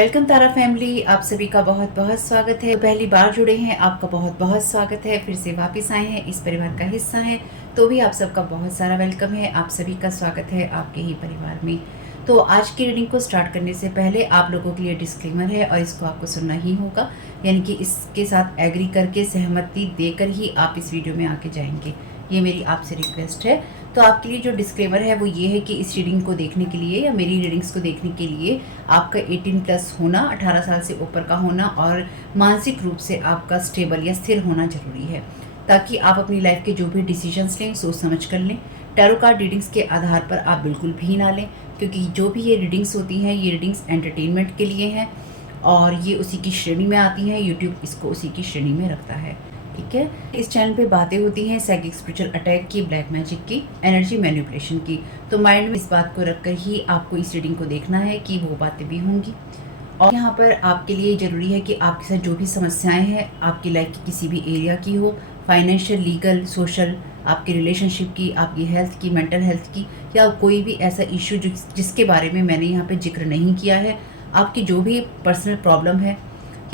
Welcome तारा family, आप सभी का बहुत बहुत स्वागत है। पहली बार जुड़े हैं, आपका बहुत बहुत स्वागत है। फिर से वापस आए हैं, इस परिवार का हिस्सा हैं, तो भी आप सबका बहुत सारा वेलकम है। आप सभी का स्वागत है आपके ही परिवार में। तो आज की रीडिंग को स्टार्ट करने से पहले आप लोगों के लिए डिस्क्लेमर है और इसको आपको सुनना ही होगा, यानी कि इसके साथ एग्री करके सहमति देकर ही आप इस वीडियो में आके जाएंगे। ये मेरी आपसे रिक्वेस्ट है। तो आपके लिए जो डिस्क्लेमर है वो ये है कि इस रीडिंग को देखने के लिए या मेरी रीडिंग्स को देखने के लिए आपका 18+ होना, 18 साल से ऊपर का होना और मानसिक रूप से आपका स्टेबल या स्थिर होना जरूरी है, ताकि आप अपनी लाइफ के जो भी डिसीजंस लें सोच समझ कर लें। टैरो कार्ड रीडिंग्स के आधार पर आप बिल्कुल भी ना लें, क्योंकि जो भी ये रीडिंग्स होती हैं ये रीडिंग्स एंटरटेनमेंट के लिए हैं और ये उसी की श्रेणी में आती हैं। यूट्यूब इसको उसी की श्रेणी में रखता है, ठीक है। इस चैनल पे बातें होती हैं साइकिक स्पिरिचुअल अटैक की, ब्लैक मैजिक की, एनर्जी मैनिपुलेशन की। तो माइंड में इस बात को रखकर ही आपको इस रीडिंग को देखना है कि वो बातें भी होंगी। और यहाँ पर आपके लिए ज़रूरी है कि आपके साथ जो भी समस्याएं हैं आपकी लाइफ की किसी भी एरिया की हो, फाइनेंशियल, लीगल, सोशल, आपके रिलेशनशिप की, आपकी हेल्थ की, मेंटल हेल्थ की, या कोई भी ऐसा इशू जिसके बारे में मैंने यहाँ पे जिक्र नहीं किया है, आपकी जो भी पर्सनल प्रॉब्लम है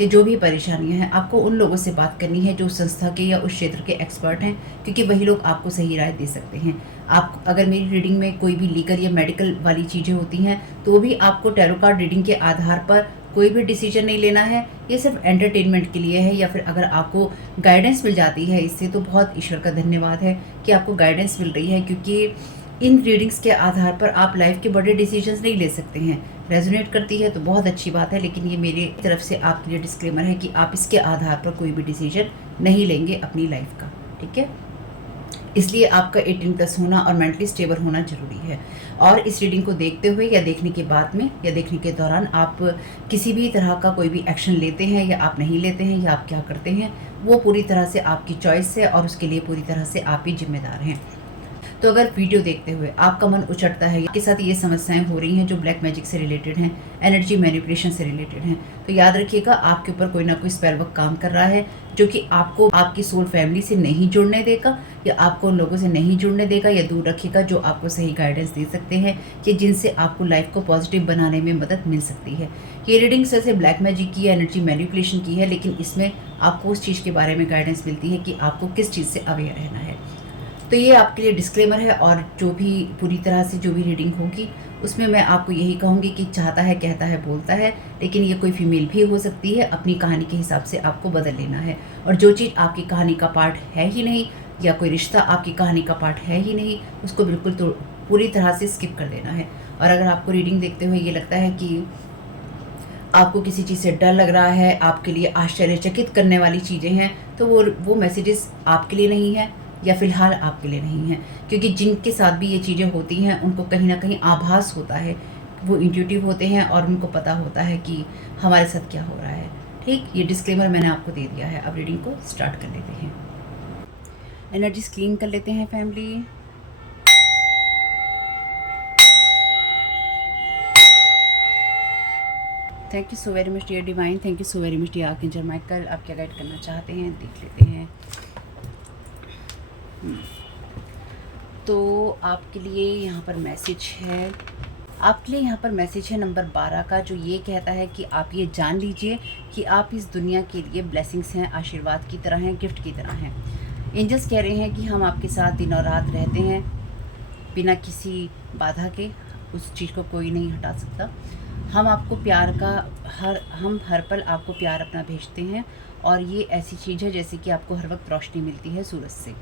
या जो भी परेशानियां हैं, आपको उन लोगों से बात करनी है जो उस संस्था के या उस क्षेत्र के एक्सपर्ट हैं, क्योंकि वही लोग आपको सही राय दे सकते हैं। आप अगर मेरी रीडिंग में कोई भी लीगल या मेडिकल वाली चीज़ें होती हैं तो भी आपको टैरो कार्ड रीडिंग के आधार पर कोई भी डिसीजन नहीं लेना है। ये सिर्फ एंटरटेनमेंट के लिए है, या फिर अगर आपको गाइडेंस मिल जाती है इससे तो बहुत ईश्वर का धन्यवाद है कि आपको गाइडेंस मिल रही है, क्योंकि इन रीडिंग्स के आधार पर आप लाइफ के बड़े डिसीजंस नहीं ले सकते हैं। रेजोनेट करती है तो बहुत अच्छी बात है, लेकिन ये मेरी तरफ से आपके लिए डिस्क्लेमर है कि आप इसके आधार पर कोई भी डिसीजन नहीं लेंगे अपनी लाइफ का, ठीक है। इसलिए आपका 18+ होना और मेंटली स्टेबल होना जरूरी है। और इस रीडिंग को देखते हुए या देखने के बाद में या देखने के दौरान आप किसी भी तरह का कोई भी एक्शन लेते हैं या आप नहीं लेते हैं या आप क्या करते हैं, वो पूरी तरह से आपकी चॉइस है और उसके लिए पूरी तरह से आप ही जिम्मेदार हैं। तो अगर वीडियो देखते हुए आपका मन उचटता है, आपके साथ ये समस्याएं हो रही हैं जो ब्लैक मैजिक से रिलेटेड हैं, एनर्जी मैनिपुलेशन से रिलेटेड हैं, तो याद रखिएगा आपके ऊपर कोई ना कोई स्पेल वर्क काम कर रहा है, जो कि आपको आपकी सोल फैमिली से नहीं जुड़ने देगा या आपको उन लोगों से नहीं जुड़ने देगा या दूर रखेगा जो आपको सही गाइडेंस दे सकते हैं कि जिनसे आपको लाइफ को पॉजिटिव बनाने में मदद मिल सकती है। ये रीडिंग से ब्लैक मैजिक की, एनर्जी मैनिपुलेशन की है, लेकिन इसमें आपको उस चीज़ के बारे में गाइडेंस मिलती है कि आपको किस चीज़ से अवेयर रहना है। तो ये आपके लिए डिस्क्लेमर है। और जो भी पूरी तरह से जो भी रीडिंग होगी उसमें मैं आपको यही कहूँगी कि चाहता है, कहता है, बोलता है, लेकिन ये कोई फीमेल भी हो सकती है। अपनी कहानी के हिसाब से आपको बदल लेना है, और जो चीज़ आपकी कहानी का पार्ट है ही नहीं या कोई रिश्ता आपकी कहानी का पार्ट है ही नहीं, उसको बिल्कुल तो पूरी तरह से स्किप कर देना है। और अगर आपको रीडिंग देखते हुए ये लगता है कि आपको किसी चीज़ से डर लग रहा है, आपके लिए आश्चर्यचकित करने वाली चीज़ें हैं, तो वो मैसेजेस आपके लिए नहीं है या फिलहाल आपके लिए नहीं है, क्योंकि जिनके साथ भी ये चीज़ें होती हैं उनको कहीं ना कहीं आभास होता है, वो इंट्यूटिव होते हैं और उनको पता होता है कि हमारे साथ क्या हो रहा है। ठीक, ये डिस्क्लेमर मैंने आपको दे दिया है। अब रीडिंग को स्टार्ट कर लेते हैं। एनर्जीज क्लीन कर लेते हैं family. Thank you so very much dear divine, thank you so very much dear archangel Michael. आप क्या गाइड करना चाहते हैं देख लेते हैं। तो आपके लिए यहाँ पर मैसेज है, आपके लिए यहाँ पर मैसेज है नंबर 12 का, जो ये कहता है कि आप ये जान लीजिए कि आप इस दुनिया के लिए ब्लेसिंग्स हैं, आशीर्वाद की तरह हैं, गिफ्ट की तरह हैं। एंजल्स कह रहे हैं कि हम आपके साथ दिन और रात रहते हैं बिना किसी बाधा के, उस चीज़ को कोई नहीं हटा सकता। हम आपको प्यार का हम हर पल आपको प्यार अपना भेजते हैं, और ये ऐसी चीज़ है जैसे कि आपको हर वक्त रोशनी मिलती है सूरज से।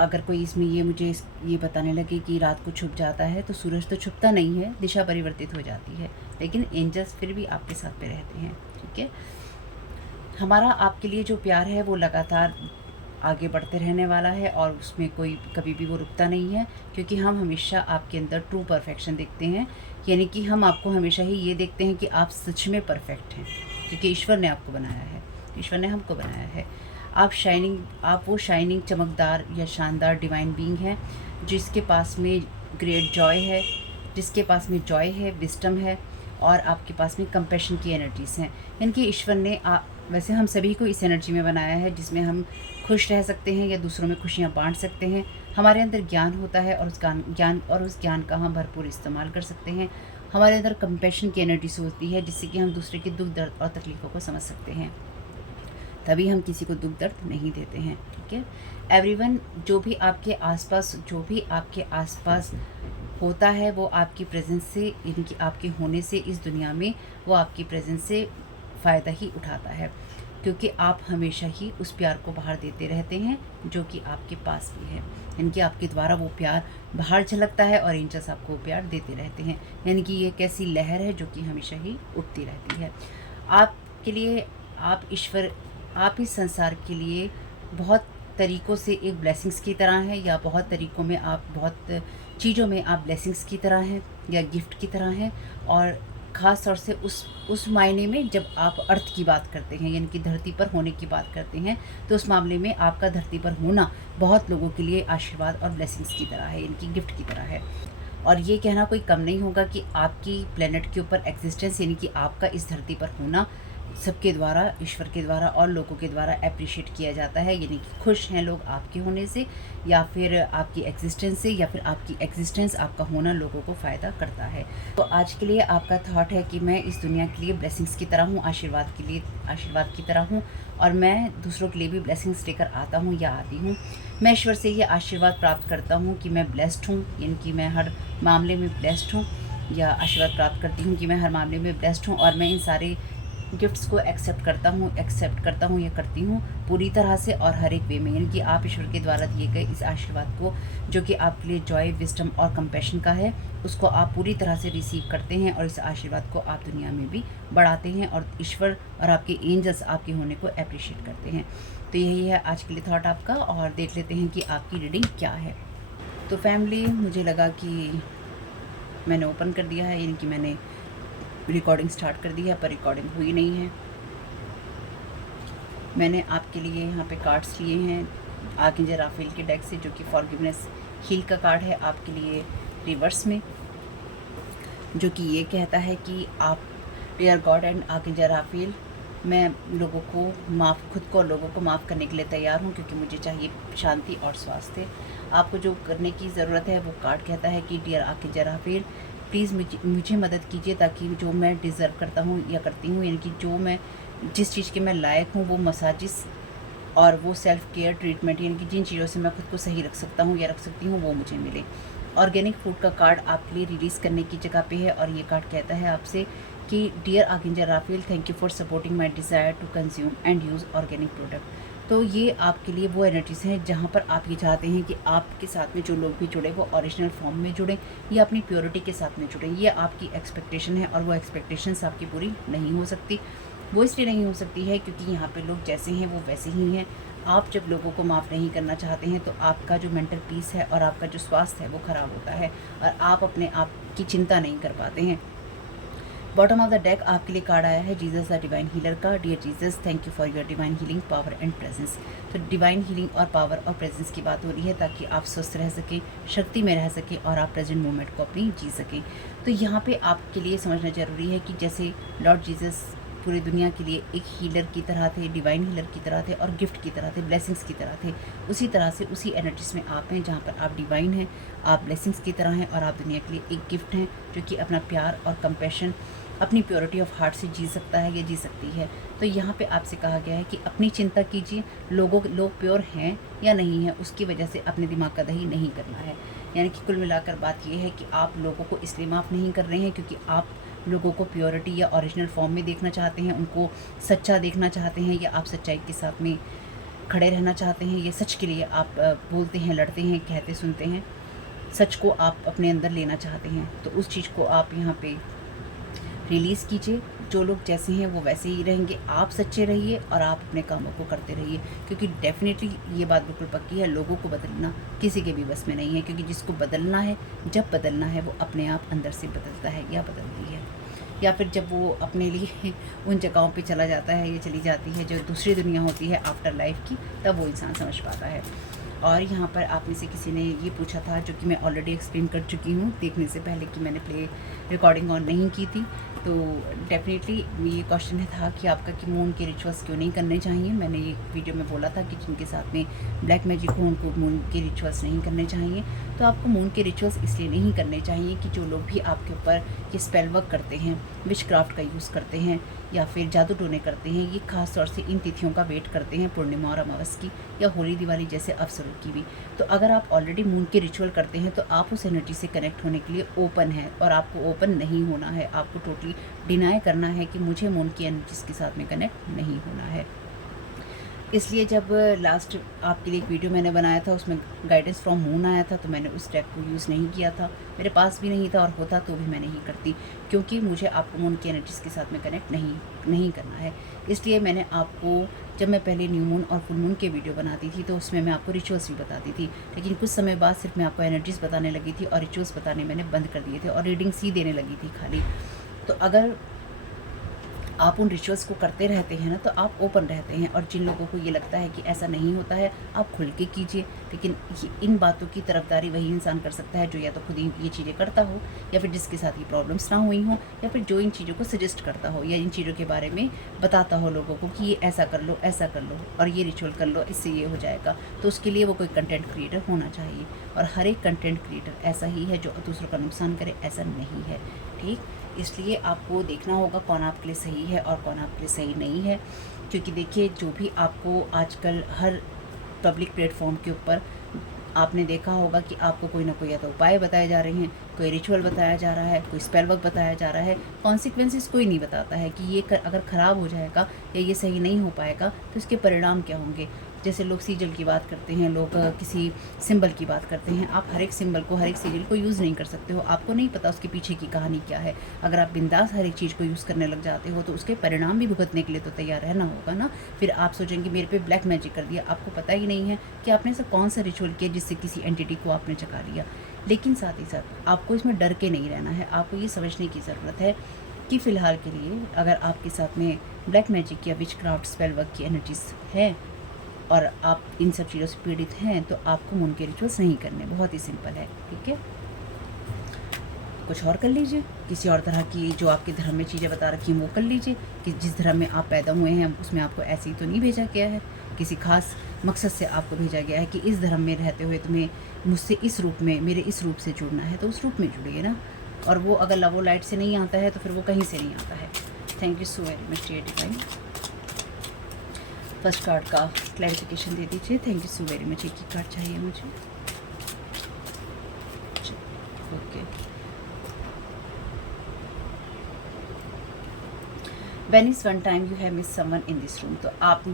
अगर कोई इसमें मुझे ये बताने लगे कि रात को छुप जाता है, तो सूरज तो छुपता नहीं है, दिशा परिवर्तित हो जाती है, लेकिन एंजल्स फिर भी आपके साथ पे रहते हैं, ठीक है। हमारा आपके लिए जो प्यार है वो लगातार आगे बढ़ते रहने वाला है, और उसमें कोई कभी भी वो रुकता नहीं है, क्योंकि हम हमेशा आपके अंदर ट्रू परफेक्शन देखते हैं। यानी कि हम आपको हमेशा ही ये देखते हैं कि आप सच में परफेक्ट हैं, क्योंकि ईश्वर ने आपको बनाया है, ईश्वर ने हमको बनाया है। आप वो शाइनिंग, चमकदार या शानदार डिवाइन बीइंग हैं जिसके पास में ग्रेट जॉय है, जिसके पास में जॉय है, विस्डम है, और आपके पास में कंपैशन की एनर्जीज़ हैं। यानी कि ईश्वर ने वैसे हम सभी को इस एनर्जी में बनाया है जिसमें हम खुश रह सकते हैं या दूसरों में खुशियाँ बांट सकते हैं। हमारे अंदर ज्ञान होता है और उस ज्ञान का हम भरपूर इस्तेमाल कर सकते हैं। हमारे अंदर कंपैशन की एनर्जी होती है जिससे कि हम दूसरे के दुख दर्द और तकलीफ़ों को समझ सकते हैं, तभी हम किसी को दुख दर्द नहीं देते हैं। ठीक है एवरीवन, जो भी आपके आसपास होता है वो आपकी प्रेजेंस से, यानी आपके होने से इस दुनिया में, वो आपकी प्रेजेंस से फ़ायदा ही उठाता है, क्योंकि आप हमेशा ही उस प्यार को बाहर देते रहते हैं जो कि आपके पास भी है। यानी कि आपके द्वारा वो प्यार बाहर झलकता है और एंजल्स आपको प्यार देते रहते हैं। यानी कि ये एक ऐसी लहर है जो कि हमेशा ही उठती रहती है आपके लिए। आप इस संसार के लिए बहुत तरीक़ों से एक ब्लेसिंग्स की तरह हैं, या बहुत तरीक़ों में बहुत चीज़ों में आप ब्लेसिंग्स की तरह हैं या गिफ्ट की तरह हैं। और ख़ास तौर से उस मायने में जब आप अर्थ की बात करते हैं, यानी कि धरती पर होने की बात करते हैं, तो उस मामले में आपका धरती पर होना बहुत लोगों के लिए आशीर्वाद और ब्लेसिंग्स की तरह है, यानी कि गिफ्ट की तरह है। और ये कहना कोई कम नहीं होगा कि आपकी प्लेनेट के ऊपर एग्जिस्टेंस, यानी कि आपका इस धरती पर होना सबके द्वारा, ईश्वर के द्वारा और लोगों के द्वारा अप्रिशिएट किया जाता है। यानी कि खुश हैं लोग आपके होने से, या फिर आपकी एग्जिस्टेंस से, या फिर आपकी एग्जिस्टेंस, आपका होना लोगों को फ़ायदा करता है। तो आज के लिए आपका थॉट है कि मैं इस दुनिया के लिए ब्लेसिंग्स की तरह हूँ, आशीर्वाद की तरह हूँ, और मैं दूसरों के लिए भी ब्लेसिंग्स लेकर आता हूँ या आती हूँ। मैं ईश्वर से ये आशीर्वाद प्राप्त करता हूँ कि मैं ब्लेस्ड हूँ, यानी कि मैं हर मामले में ब्लेस्ड हूँ, या आशीर्वाद प्राप्त करती हूँ कि मैं हर मामले में ब्लेस्ड हूँ, और मैं इन सारे गिफ्ट्स को एक्सेप्ट करता हूँ या करती हूँ पूरी तरह से और हर एक वे में। यानी कि आप ईश्वर के द्वारा दिए गए इस आशीर्वाद को, जो कि आपके लिए जॉय, विजडम और कंपैशन का है, उसको आप पूरी तरह से रिसीव करते हैं, और इस आशीर्वाद को आप दुनिया में भी बढ़ाते हैं, और ईश्वर और आपके एंजल्स आपके होने को अप्रिशिएट करते हैं। तो यही है आज के लिए थॉट आपका, और देख लेते हैं कि आपकी रीडिंग क्या है। तो फैमिली, मुझे लगा कि मैंने ओपन कर दिया है, यानी कि मैंने रिकॉर्डिंग स्टार्ट कर दी है, पर रिकॉर्डिंग हुई नहीं है। मैंने आपके लिए यहाँ पे कार्ड्स लिए हैं आर्कएंजल राफेल के डेक से, जो कि फॉरगिवनेस हील का कार्ड है आपके लिए रिवर्स में, जो कि ये कहता है कि आप dear God and archangel Raphael, मैं खुद को और लोगों को माफ़ करने के लिए तैयार हूँ, क्योंकि मुझे चाहिए शांति और स्वास्थ्य। आपको जो करने की ज़रूरत है वो कार्ड कहता है कि डियर आर्कएंजल राफेल, प्लीज़ मुझे मदद कीजिए, ताकि जो मैं डिज़र्व करता हूँ या करती हूँ, यानी कि जिस चीज़ के मैं लायक हूँ, वो मसाजिस और वो सेल्फ़ केयर ट्रीटमेंट, यानी कि जिन चीज़ों से मैं खुद को सही रख सकता हूँ या रख सकती हूँ, वो मुझे मिले। ऑर्गेनिक फूड का कार्ड आपके लिए रिलीज़ करने की जगह पे है, और ये कार्ड कहता है आपसे कि dear archangel Raphael, thank you for supporting my desire to consume and use organic product. तो ये आपके लिए वो एनर्जीज़ हैं जहाँ पर आप ये चाहते हैं कि आपके साथ में जो लोग भी जुड़े वो ओरिजिनल फॉर्म में जुड़ें या अपनी प्योरिटी के साथ में जुड़ें। ये आपकी एक्सपेक्टेशन है, और वो एक्सपेक्टेशंस आपकी पूरी नहीं हो सकती। वो इसलिए नहीं हो सकती है क्योंकि यहाँ पे लोग जैसे हैं वो वैसे ही हैं। आप जब लोगों को माफ़ नहीं करना चाहते हैं तो आपका जो मेंटल पीस है और आपका जो स्वास्थ्य है वो ख़राब होता है, और आप अपने आप की चिंता नहीं कर पाते हैं। बॉटम ऑफ द डेक आपके लिए कार्ड आया है जीसस द डिवाइन हीलर का। Dear Jesus, thank you for your divine healing power and presence. तो डिवाइन हीलिंग और पावर और प्रेजेंस की बात हो रही है, ताकि आप स्वस्थ रह सकें, शक्ति में रह सकें, और आप प्रेजेंट मोमेंट को अपनी जी सकें। तो यहाँ पे आपके लिए समझना ज़रूरी है कि जैसे लॉर्ड जीसस पूरी दुनिया के लिए एक हीलर की तरह थे, डिवाइन हीलर की तरह थे, और गिफ्ट की तरह थे, ब्लेसिंग्स की तरह थे, उसी तरह से उसी एनर्जीज में आप हैं, जहाँ पर आप डिवाइन हैं, आप ब्लेसिंग्स की तरह हैं, और आप दुनिया के लिए एक गिफ्ट हैं, जो कि अपना प्यार और कंपैशन अपनी प्योरिटी ऑफ हार्ट से जी सकता है या जी सकती है। तो यहाँ पे आपसे कहा गया है कि अपनी चिंता कीजिए, लोग प्योर हैं या नहीं है, उसकी वजह से अपने दिमाग का दही नहीं करना है। यानी कि कुल मिलाकर बात यह है कि आप लोगों को इसलिए माफ़ नहीं कर रहे हैं क्योंकि आप लोगों को प्योरिटी या ओरिजिनल फॉर्म में देखना चाहते हैं, उनको सच्चा देखना चाहते हैं, या आप सच्चाई के साथ में खड़े रहना चाहते हैं, या सच के लिए आप बोलते हैं, लड़ते हैं, कहते सुनते हैं, सच को आप अपने अंदर लेना चाहते हैं। तो उस चीज़ को आप यहाँ पे रिलीज़ कीजिए। जो लोग जैसे हैं वो वैसे ही रहेंगे, आप सच्चे रहिए और आप अपने कामों को करते रहिए, क्योंकि डेफिनेटली ये बात बिल्कुल पक्की है, लोगों को बदलना किसी के भी बस में नहीं है, क्योंकि जिसको बदलना है, जब बदलना है, वो अपने आप अंदर से बदलता है या बदलती है, या फिर जब वो अपने लिए उन जगहों पे चला जाता है या चली जाती है जो दूसरी दुनिया होती है आफ्टर लाइफ की, तब वो इंसान समझ पाता है। और यहाँ पर आप में से किसी ने ये पूछा था, जो कि मैं ऑलरेडी एक्सप्लेन कर चुकी हूँ देखने से पहले, कि मैंने प्ले रिकॉर्डिंग ऑन नहीं की थी। तो डेफिनेटली ये क्वेश्चन था कि आपका कि मून के रिचुअल्स क्यों नहीं करने चाहिए। मैंने ये वीडियो में बोला था कि जिनके साथ में ब्लैक मैजिक हो उनको मून के रिचुअल्स नहीं करने चाहिए। तो आपको मून के रिचुअल्स इसलिए नहीं करने चाहिए कि जो लोग भी आपके ऊपर ये स्पेल वर्क करते हैं, विच क्राफ्ट का यूज़ करते हैं या फिर जादू टोने करते हैं, ये खास तौर से इन तिथियों का वेट करते हैं, पूर्णिमा और अमावस की या होली दिवाली जैसे अवसरों की भी। तो अगर आप ऑलरेडी मून के रिचुअल करते हैं तो आप उस एनर्जी से कनेक्ट होने के लिए ओपन है, और आपको ओपन नहीं होना है। आपको टोटली डिनाई करना है कि मुझे मून की एनर्जीज के साथ में कनेक्ट नहीं होना है। इसलिए जब लास्ट आपके लिए एक वीडियो मैंने बनाया था, उसमें गाइडेंस फ्रॉम मून आया था, तो मैंने उस ट्रैक को यूज़ नहीं किया था। मेरे पास भी नहीं था, और होता तो भी मैं नहीं करती, क्योंकि मुझे आपको मून की एनर्जीज़ के साथ में कनेक्ट नहीं करना है। इसलिए मैंने आपको, जब मैं पहले न्यू मून और फुल मून के वीडियो बनाती थी तो उसमें मैं आपको रिचुअल्स भी बताती थी, लेकिन कुछ समय बाद सिर्फ मैं आपको एनर्जीज़ बताने लगी थी और रिचुअल्स बताने मैंने बंद कर दिए थे, और रीडिंग्स ही देने लगी थी खाली। तो अगर आप उन रिचुअल्स को करते रहते हैं ना, तो आप ओपन रहते हैं। और जिन लोगों को ये लगता है कि ऐसा नहीं होता है, आप खुल के कीजिए। लेकिन इन बातों की तरफदारी वही इंसान कर सकता है जो या तो खुद ही ये चीज़ें करता हो, या फिर जिसके साथ ये प्रॉब्लम्स ना हुई हों, या फिर जो इन चीज़ों को सजेस्ट करता हो या इन चीज़ों के बारे में बताता हो लोगों को कि ये ऐसा कर लो, ऐसा कर लो, और ये रिचुअल कर लो, इससे ये हो जाएगा। तो उसके लिए वो कोई कंटेंट क्रिएटर होना चाहिए, और हर एक कंटेंट क्रिएटर ऐसा ही है जो दूसरों का नुकसान करे, ऐसा नहीं है। ठीक, इसलिए आपको देखना होगा कौन आपके लिए सही है और कौन आपके लिए सही नहीं है। क्योंकि देखिए, जो भी आपको आजकल हर पब्लिक प्लेटफॉर्म के ऊपर आपने देखा होगा कि आपको कोई ना कोई या तो उपाय बताए जा रहे हैं, कोई रिचुअल बताया जा रहा है, कोई स्पेल वर्क बताया जा रहा है। कॉन्सिक्वेंसेस कोई नहीं बताता है कि ये अगर ख़राब हो जाएगा या ये सही नहीं हो पाएगा तो इसके परिणाम क्या होंगे। जैसे लोग सीजल की बात करते हैं, लोग किसी सिंबल की बात करते हैं। आप हर एक सिंबल को, हर एक सीजल को यूज़ नहीं कर सकते हो। आपको नहीं पता उसके पीछे की कहानी क्या है। अगर आप बिंदास हर एक चीज़ को यूज़ करने लग जाते हो तो उसके परिणाम भी भुगतने के लिए तो तैयार रहना होगा ना। फिर आप सोचेंगे मेरे पे ब्लैक मैजिक कर दिया। आपको पता ही नहीं है कि आपने ऐसा कौन सा रिचुअल किया जिससे किसी एंटिटी को आपने चका लिया। लेकिन साथ ही साथ आपको इसमें डर के नहीं रहना है। आपको ये समझने की ज़रूरत है कि फ़िलहाल के लिए अगर आपके साथ में ब्लैक मैजिक या विच क्राफ्ट स्पेल वर्क की एनर्जीज है और आप इन सब चीज़ों से पीड़ित हैं, तो आपको मून के रिचुअल्स नहीं करने। बहुत ही सिंपल है, ठीक है। कुछ और कर लीजिए, किसी और तरह की जो आपके धर्म में चीज़ें बता रखी हैं वो कर लीजिए। कि जिस धर्म में आप पैदा हुए हैं उसमें आपको ऐसे ही तो नहीं भेजा गया है। किसी खास मकसद से आपको भेजा गया है कि इस धर्म में रहते हुए तुम्हें मुझसे इस रूप में, मेरे इस रूप से जुड़ना है, तो उस रूप में जुड़िए ना। और वो अगर लव और लाइट से नहीं आता है तो फिर वो कहीं से नहीं आता है। Thank you so very much dear divine. First card का क्लैरिफिकेशन दे दीजिए। Thank you so very much. एक ही कार्ड चाहिए मुझे। Okay. When is one time you have miss someone in this room. तो आप,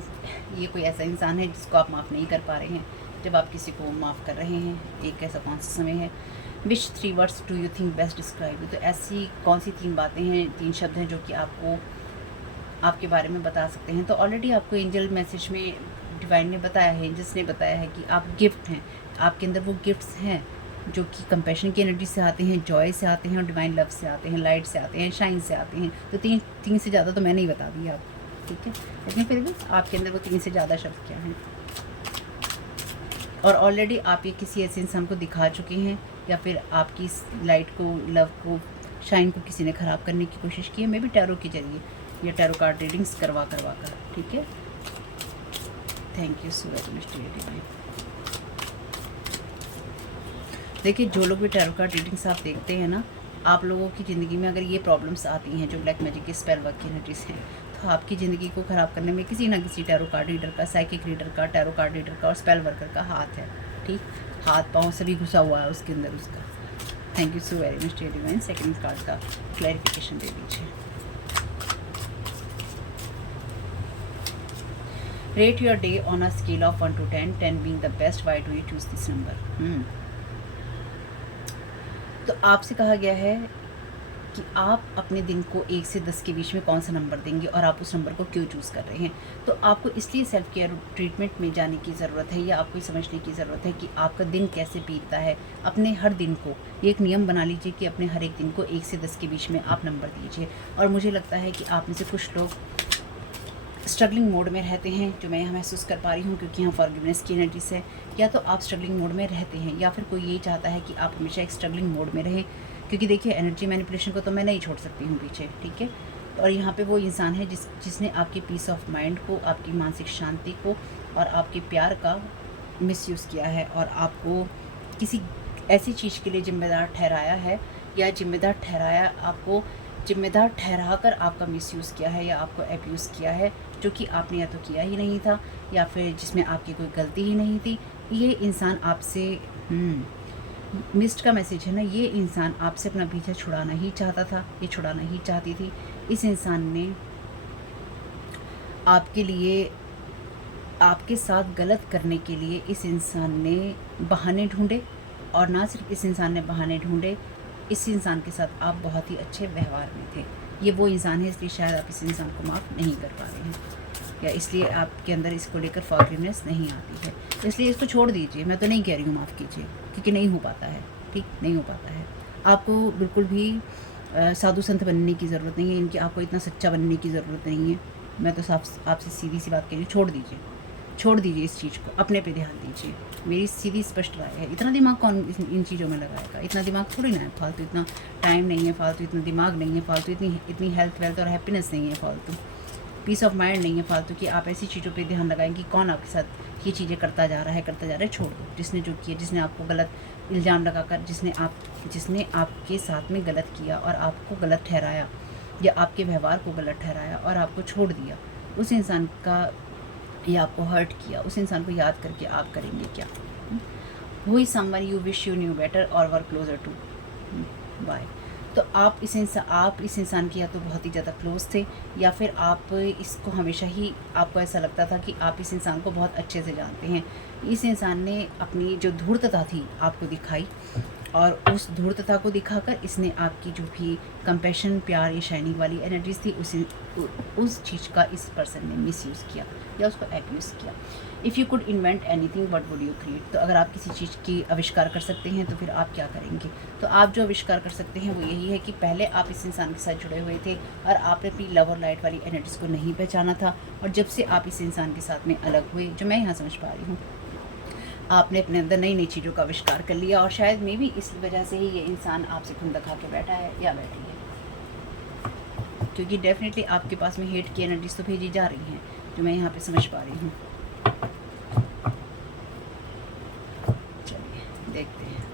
ये कोई ऐसा इंसान है जिसको आप माफ़ नहीं कर पा रहे हैं। जब आप किसी को माफ़ कर रहे हैं, एक ऐसा कौन सा समय है। विच 3 words do you think best describe you. तो ऐसी कौन सी 3 बातें हैं, 3 शब्द हैं जो कि आपको आपके बारे में बता सकते हैं। तो ऑलरेडी आपको एंजल मैसेज में डिवाइन ने बताया है, एंजल्स ने बताया है कि आप गिफ्ट हैं। आपके अंदर वो गिफ्ट्स हैं जो कि कंपैशन की एनर्जी से आते हैं, जॉय से आते हैं, और डिवाइन लव से आते हैं, लाइट से आते हैं, शाइन से आते हैं। तो तीन से ज़्यादा तो मैंने ही बता दिया आप, ठीक है। लेकिन फिर भी आपके अंदर वो 3 से ज़्यादा शब्द क्या हैं। और ऑलरेडी आप ये किसी ऐसे इंसान को दिखा चुके हैं, या फिर आपकी इस लाइट को, लव को, शाइन को किसी ने ख़राब करने की कोशिश की है, मे बी टैरो के जरिए या टैरो कार्ड रीडिंग्स करवा कर, ठीक है। Thank you so very much dear divine. देखिए, जो लोग भी टैरो कार्ड रीडिंग्स आप देखते हैं ना, आप लोगों की ज़िंदगी में अगर ये प्रॉब्लम्स आती हैं जो ब्लैक मैजिक के स्पेल वर्क की एनर्जीज हैं, तो आपकी ज़िंदगी को ख़राब करने में किसी ना किसी टैरो कार्ड रीडर का, साइकिक रीडर का, टैरो कार्ड रीडर का और स्पेल वर्कर का हाथ है। ठीक, हाथ पाँव सभी घुसा हुआ है उसके अंदर उसका। Thank you so very much dear divine. Second card का क्लैरिफिकेशन दे दीजिए। Rate your day on a scale of 1 to 10, 10 being the best. Why do you choose this number? तो आपसे कहा गया है कि आप अपने दिन को 1 से 10 के बीच में कौन सा नंबर देंगे और आप उस नंबर को क्यों चूज़ कर रहे हैं। तो आपको इसलिए सेल्फ केयर ट्रीटमेंट में जाने की ज़रूरत है, या आपको समझने की ज़रूरत है कि आपका दिन कैसे बीतता है। अपने हर दिन को एक नियम बना लीजिए कि अपने हर एक दिन को 1 से 10 के बीच में आप नंबर दीजिए। और मुझे लगता है कि आप में से कुछ लोग स्ट्रगलिंग मोड में रहते हैं, जो मैं यहाँ महसूस कर पा रही हूँ, क्योंकि यहाँ फॉरगिवनेस की एनर्जी से या तो आप स्ट्रगलिंग मोड में रहते हैं या फिर कोई ये चाहता है कि आप हमेशा एक स्ट्रगलिंग मोड में रहें, क्योंकि देखिए एनर्जी मैनिपुलेशन को तो मैं नहीं छोड़ सकती हूँ पीछे, ठीक है। और यहाँ पे वो इंसान है जिसने आपकी पीस ऑफ माइंड को, आपकी मानसिक शांति को और आपके प्यार का मिसयूज़ किया है और आपको किसी ऐसी चीज़ के लिए ज़िम्मेदार ठहराया है या आपको ज़िम्मेदार ठहरा कर आपका मिसयूज़ किया है या आपको एब्यूज़ किया है, जो कि आपने या तो किया ही नहीं था या फिर जिसमें आपकी कोई गलती ही नहीं थी। ये इंसान आपसे मिस्ड का मैसेज है ना, ये इंसान आपसे अपना पीछा छुड़ाना ही चाहता था, ये छुड़ाना ही चाहती थी। इस इंसान ने आपके लिए, आपके साथ गलत करने के लिए इस इंसान ने बहाने ढूंढे, और ना सिर्फ इस इंसान ने बहाने ढूंढे, इस इंसान के साथ आप बहुत ही अच्छे व्यवहार में थे। ये वो इंसान है, इसलिए शायद आप इस इंसान को माफ़ नहीं कर पा रहे हैं, या इसलिए आपके अंदर इसको लेकर फॉरगिवनेस नहीं आती है। तो इसलिए इसको छोड़ दीजिए, मैं तो नहीं कह रही हूँ माफ़ कीजिए, क्योंकि नहीं हो पाता है, ठीक नहीं हो पाता है। आपको बिल्कुल भी साधु संत बनने की ज़रूरत नहीं है, इनकी आपको इतना सच्चा बनने की ज़रूरत नहीं है। मैं तो साफ आपसे सीधी सी बात कह रही हूँ, छोड़ दीजिए इस चीज़ को, अपने पे ध्यान दीजिए। मेरी सीधी स्पष्ट राय है। इतना दिमाग कौन इन चीज़ों में लगाएगा, इतना दिमाग थोड़ी ना है फालतू, इतना टाइम नहीं है फालतू, इतना दिमाग नहीं है फालतू, इतनी हेल्थ वेल्थ और हैप्पीनेस नहीं है फालतू, पीस ऑफ माइंड नहीं है फालतू कि आप ऐसी चीज़ों पे ध्यान लगाएं कि कौन आपके साथ ये चीज़ें करता जा रहा है। छोड़ दो। जिसने जो किया, जिसने आपको गलत इल्ज़ाम लगाकर, जिसने आपके साथ में गलत किया और आपको गलत ठहराया या आपके व्यवहार को गलत ठहराया और आपको छोड़ दिया, उस इंसान का या आपको हर्ट किया, उस इंसान को याद करके आप करेंगे क्या? Who is someone you wish you new better और वर क्लोजर टू, वाई? तो आप इस इंसान के या तो बहुत ही ज़्यादा क्लोज थे, या फिर आप इसको हमेशा ही आपको ऐसा लगता था कि आप इस इंसान को बहुत अच्छे से जानते हैं। इस इंसान ने अपनी जो धूर्तता थी आपको दिखाई, और उस धूर्तता को दिखाकर इसने आपकी जो भी कंपैशन, प्यार या शाइनिंग वाली एनर्जीज थी, उस चीज़ का इस पर्सन ने मिसयूज़ किया या उसको एब्यूज़ किया। If you could invent anything what would you create? तो अगर आप किसी चीज़ की आविष्कार कर सकते हैं तो फिर आप क्या करेंगे? तो आप जो आविष्कार कर सकते हैं वो यही है कि पहले आप इस इंसान के साथ जुड़े हुए थे और आपने अपनी लव और लाइट वाली एनर्जीज़ को नहीं पहचाना था, और जब से आप इस इंसान के साथ में अलग हुए, जो मैं यहाँ समझ पा रही हूँ, आपने अपने अंदर नई नई चीज़ों का आविष्कार कर लिया, और शायद मे भी इस वजह से ही ये इंसान आपसे खुंदक खा के बैठा है या बैठी है, क्योंकि डेफिनेटली आपके पास में हेट की एनर्जीज तो भेजी जा रही हैं, जो मैं यहाँ पे समझ पा रही हूँ। चलिए देखते हैं।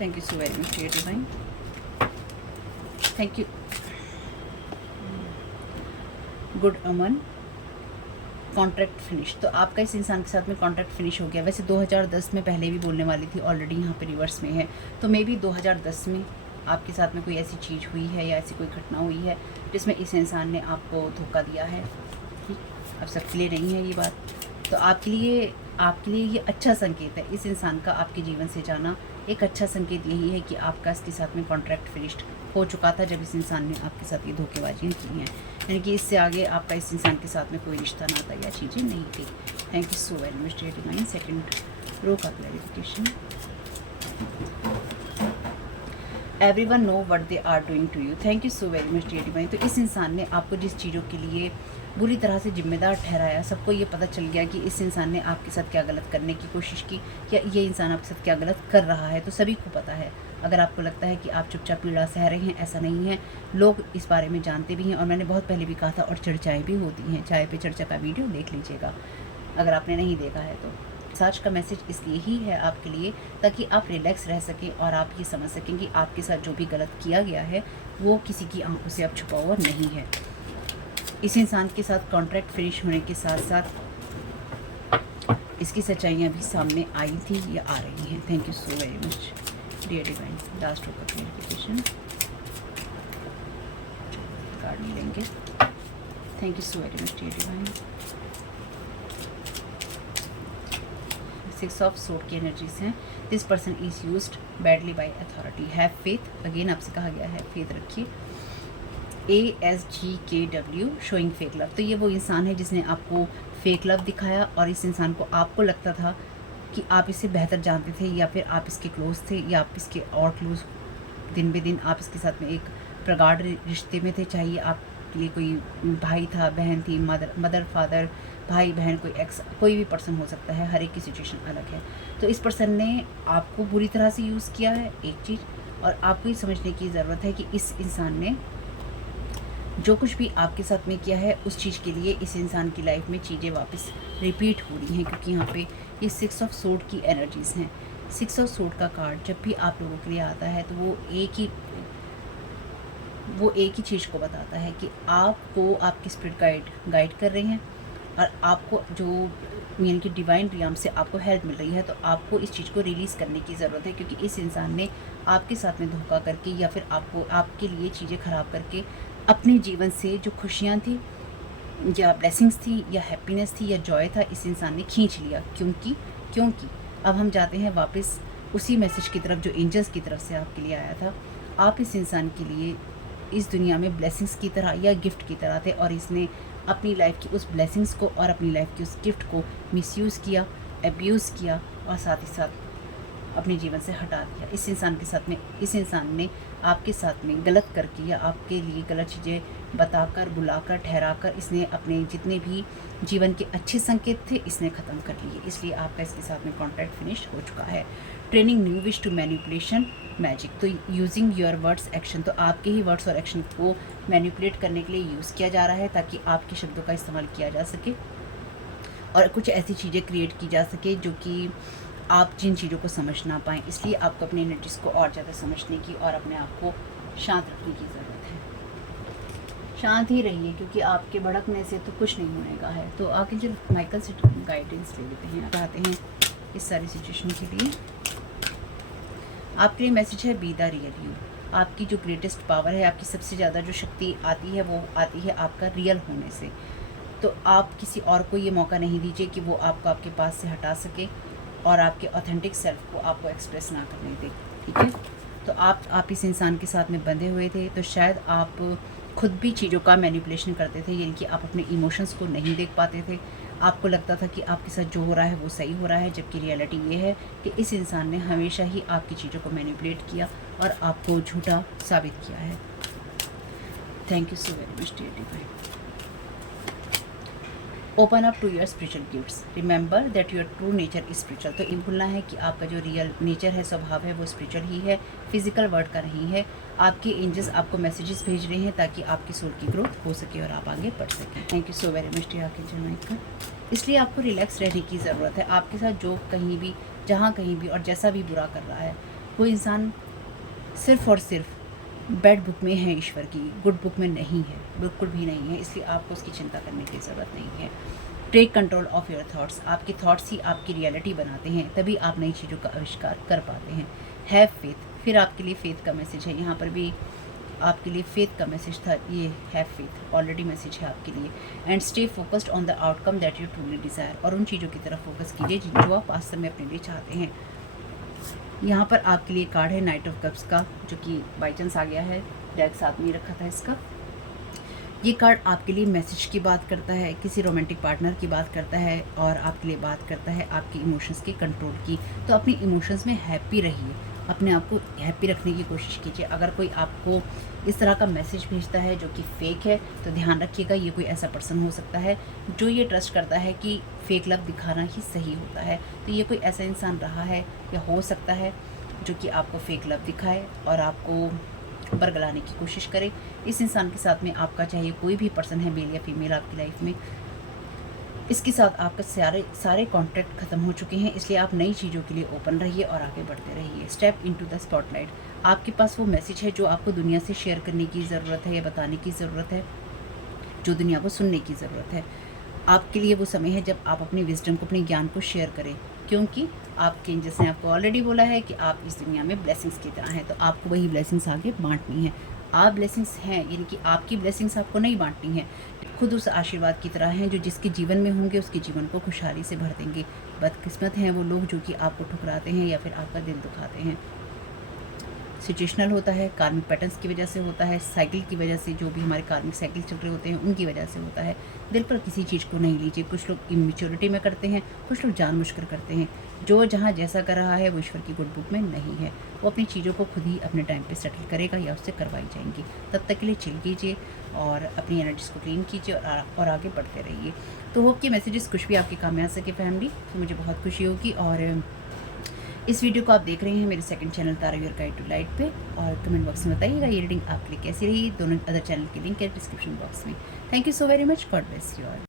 Thank you so very much dear divine, thank you. Good omen, contract finish. तो आपका इस इंसान के साथ में कॉन्ट्रैक्ट फिनिश हो गया। वैसे 2010 में पहले भी बोलने वाली थी, ऑलरेडी यहाँ पे रिवर्स में है, तो मे बी 2010 में आपके साथ में कोई ऐसी चीज़ हुई है या ऐसी कोई घटना हुई है जिसमें इस इंसान ने आपको धोखा दिया है। ठीक, अब सबके लिए नहीं है ये बात, तो आपके लिए ये अच्छा संकेत है। इस इंसान का आपके जीवन से जाना एक अच्छा संकेत यही है कि आपका इसके साथ में कॉन्ट्रैक्ट फिनिश्ड हो चुका था जब इस इंसान ने आपके साथ ये धोखेबाजी की हैं, यानी कि इससे आगे आपका इस इंसान के साथ में कोई रिश्ता नाता या चीज़ें नहीं थी। Thank you so very much dear Divine. Second row का clarification. Everyone know what they are doing to you. Thank you so very much dear Divine. तो इस इंसान ने आपको जिस चीज़ों के लिए बुरी तरह से जिम्मेदार ठहराया, सबको ये पता चल गया कि इस इंसान ने आपके साथ क्या गलत करने की कोशिश की या ये इंसान आपके साथ क्या गलत कर रहा है, तो सभी को पता है। अगर आपको लगता है कि आप चुपचाप पीड़ा सह रहे हैं, ऐसा नहीं है, लोग इस बारे में जानते भी हैं, और मैंने बहुत पहले भी कहा था, और चर्चाएँ भी होती हैं। चाय पे चर्चा का वीडियो देख लीजिएगा अगर आपने नहीं देखा है तो। आज का मैसेज इसलिए ही है आपके लिए, ताकि आप रिलैक्स रह सकें और आप ये समझ सकें कि आपके साथ जो भी गलत किया गया है वो किसी की आंखों से अब छुपा हुआ नहीं है। इस इंसान के साथ कॉन्ट्रैक्ट फिनिश होने के साथ साथ इसकी सच्चाइयाँ भी सामने आई थी या आ रही हैं। Thank you so very much dear divine. Last का क्लैरिफिकेशन कार्ड नहीं लेंगे। Thank you so very much dear divine. 6 of sword की एनर्जीज हैं। This person is used badly by authority. Have faith, again आपसे कहा गया है फेथ रखिए। ASGKW showing fake love. तो ये वो इंसान है जिसने आपको फेक लव दिखाया, और इस इंसान को आपको लगता था कि आप इससे बेहतर जानते थे, या फिर आप इसके क्लोज थे, या आप इसके और क्लोज दिन बे दिन आप इसके साथ में एक प्रगाढ़ रिश्ते में थे, चाहे आप आपके लिए कोई भाई था, बहन थी, मदर फादर, भाई बहन, कोई एक्स, कोई भी पर्सन हो सकता है, हर एक की सिचुएशन अलग है। तो इस पर्सन ने आपको बुरी तरह से यूज़ किया है एक चीज़, और आपको ये समझने की ज़रूरत है कि इस इंसान ने जो कुछ भी आपके साथ में किया है उस चीज़ के लिए इस इंसान की लाइफ में चीज़ें वापस रिपीट हो रही हैं, क्योंकि यहाँ पे ये 6 ऑफ सोर्ड की एनर्जीज़ हैं। 6 ऑफ सोर्ड का कार्ड जब भी आप लोगों के लिए आता है तो वो एक ही चीज़ को बताता है कि आपको आपकी स्पिरिट गाइड कर रही हैं, और आपको जो यानी कि डिवाइन रियम से आपको हेल्प मिल रही है, तो आपको इस चीज़ को रिलीज़ करने की ज़रूरत है, क्योंकि इस इंसान ने आपके साथ में धोखा करके या फिर आपके लिए चीज़ें ख़राब करके अपने जीवन से जो खुशियाँ थी या ब्लेसिंग्स थी या हैप्पीनेस थी या जॉय था, इस इंसान ने खींच लिया। क्योंकि अब हम जाते हैं वापस उसी मैसेज की तरफ जो एंजल्स की तरफ से आपके लिए आया था। आप इस इंसान के लिए इस दुनिया में ब्लेसिंग्स की तरह या गिफ्ट की तरह थे, और इसने अपनी लाइफ की उस ब्लेसिंग्स को और अपनी लाइफ की उस गिफ्ट को मिसयूज़ किया, एब्यूज़ किया, और साथ ही साथ अपने जीवन से हटा दिया। इस इंसान ने आपके साथ में गलत करके या आपके लिए गलत चीज़ें बताकर, बुलाकर, ठहराकर इसने अपने जितने भी जीवन के अच्छे संकेत थे इसने ख़त्म कर लिए। इसलिए आपका इसके साथ में कॉन्ट्रैक्ट फिनिश हो चुका है। Training new wish to manipulation magic, तो यूजिंग योर वर्ड्स एक्शन, तो आपके ही वर्ड्स और एक्शन को मैनिपुलेट करने के लिए यूज़ किया जा रहा है ताकि आपके शब्दों का इस्तेमाल किया जा सके और कुछ ऐसी चीज़ें क्रिएट की जा सके जो कि आप जिन चीज़ों को समझ ना पाएँ। इसलिए आपको अपनी एनर्जीज़ को और ज़्यादा समझने की और अपने आप को शांत रखने की ज़रूरत है। शांत ही रहिए, क्योंकि आपके भड़कने से तो कुछ नहीं होनेगा है। तो आगे जो माइकल से गाइडेंस ले लेते हैं, चाहते हैं इस सारी सिचुएशन के लिए आपके लिए मैसेज है, बी द रियल यू। आपकी जो ग्रेटेस्ट पावर है, आपकी सबसे ज़्यादा जो शक्ति आती है वो आती है आपका रियल होने से। तो आप किसी और को ये मौका नहीं दीजिए कि वो आपको आपके पास से हटा सके और आपके ऑथेंटिक सेल्फ को आपको एक्सप्रेस ना करने दे। ठीक है, तो आप इस इंसान के साथ में बंधे हुए थे, तो शायद आप खुद भी चीज़ों का मैनिपुलेशन करते थे, यानी कि आप अपने इमोशंस को नहीं देख पाते थे। आपको लगता था कि आपके साथ जो हो रहा है वो सही हो रहा है, जबकि रियलिटी ये है कि इस इंसान ने हमेशा ही आपकी चीज़ों को मैनिपुलेट किया और आपको झूठा साबित किया है। Thank you so very much dear divine. Open up to your spiritual gifts, remember that your true nature is spiritual. तो ये भूलना है कि आपका जो रियल नेचर है, स्वभाव है, वो स्पिरिचुअल ही है, फिजिकल वर्ड का नहीं है। आपके एंजल्स आपको मैसेजेस भेज रहे हैं ताकि आपकी सोल की ग्रोथ हो सके और आप आगे बढ़ सकें। Thank you so very much dear archangel Michael. इसलिए आपको रिलैक्स रहने की ज़रूरत है। आपके साथ जो कहीं भी, जहाँ कहीं भी और जैसा भी बुरा कर रहा है, वो इंसान सिर्फ़ और सिर्फ बैड बुक में है, ईश्वर की गुड बुक में नहीं है, बिल्कुल भी नहीं है। इसलिए आपको उसकी चिंता करने की ज़रूरत नहीं है। Take control of your thoughts, आपके थॉट्स ही आपकी रियलिटी बनाते हैं, तभी आप नई चीज़ों का आविष्कार कर पाते हैं। हैव फेथ, फिर आपके लिए फेथ का मैसेज है। यहाँ पर भी आपके लिए फेथ का मैसेज था, ये हैव फेथ ऑलरेडी मैसेज है आपके लिए। And stay focused on the outcome that you truly desire, और उन चीज़ों की तरफ फोकस कीजिए जो आप वास्तव में अपने लिए चाहते हैं। यहाँ पर आपके लिए कार्ड है नाइट ऑफ कप्स का, जो कि बाई चांस आ गया है, डेक साथ में ही रखा था इसका। ये कार्ड आपके लिए मैसेज की बात करता है, किसी रोमांटिक पार्टनर की बात करता है, और आपके लिए बात करता है आपके इमोशंस के कंट्रोल की। तो अपने इमोशंस में हैप्पी रहिए, अपने आप को हैप्पी रखने की कोशिश कीजिए। अगर कोई आपको इस तरह का मैसेज भेजता है जो कि फ़ेक है, तो ध्यान रखिएगा, ये कोई ऐसा पर्सन हो सकता है जो ये ट्रस्ट करता है कि फ़ेक लव दिखाना ही सही होता है। तो ये कोई ऐसा इंसान रहा है या हो सकता है जो कि आपको फ़ेक लव दिखाए और आपको बरगलाने की कोशिश करे। इस इंसान के साथ में आपका, चाहे कोई भी पर्सन है, मेल या फीमेल, आपकी लाइफ में इसके साथ आपका सारे कॉन्ट्रैक्ट ख़त्म हो चुके हैं। इसलिए आप नई चीज़ों के लिए ओपन रहिए और आगे बढ़ते रहिए। स्टेप इनटू द स्पॉटलाइट, आपके पास वो मैसेज है जो आपको दुनिया से शेयर करने की ज़रूरत है या बताने की ज़रूरत है, जो दुनिया को सुनने की ज़रूरत है। आपके लिए वो समय है जब आप अपनी विजडम को, अपने ज्ञान को शेयर करें, क्योंकि आपके एंजल्स ने आपको ऑलरेडी बोला है कि आप इस दुनिया में ब्लेसिंग्स की तरह हैं, तो आपको वही ब्लेसिंग्स आगे बांटनी है। आप ब्लेसिंग्स हैं, यानी कि आपकी ब्लेसिंग्स आपको नहीं बांटनी है, खुद उस आशीर्वाद की तरह हैं जो जिसके जीवन में होंगे उसके जीवन को खुशहाली से भर देंगे। बदकिस्मत हैं वो लोग जो कि आपको ठुकराते हैं या फिर आपका दिल दुखाते हैं। सिचुएशनल होता है, कार्मिक पैटर्न्स की वजह से होता है, साइकिल की वजह से, जो भी हमारे कार्मिक साइकिल चल रहे होते हैं उनकी वजह से होता है। दिल पर किसी चीज़ को नहीं लीजिए। कुछ लोग इमेच्योरिटी में करते हैं, कुछ लोग जानबूझकर करते हैं। जो जहाँ जैसा कर रहा है वो ईश्वर की गुड बुक में नहीं है। वो अपनी चीज़ों को खुद ही अपने टाइम पे सेटल करेगा या उससे करवाई जाएंगी। तब तक के लिए चिल कीजिए और अपनी एनर्जीज को क्लीन कीजिए और आगे बढ़ते रहिए। तो होप कि मैसेजेस कुछ भी आपके काम में आ सके फैमिली, तो मुझे बहुत खुशी होगी। और इस वीडियो को आप देख रहे हैं मेरे second channel Tara your guide to light पे, और कमेंट बॉक्स में बताइएगा ये रीडिंग आपके लिए कैसी रही। दोनों अदर चैनल की लिंक है डिस्क्रिप्शन बॉक्स में। Thank you so very much. God bless you all.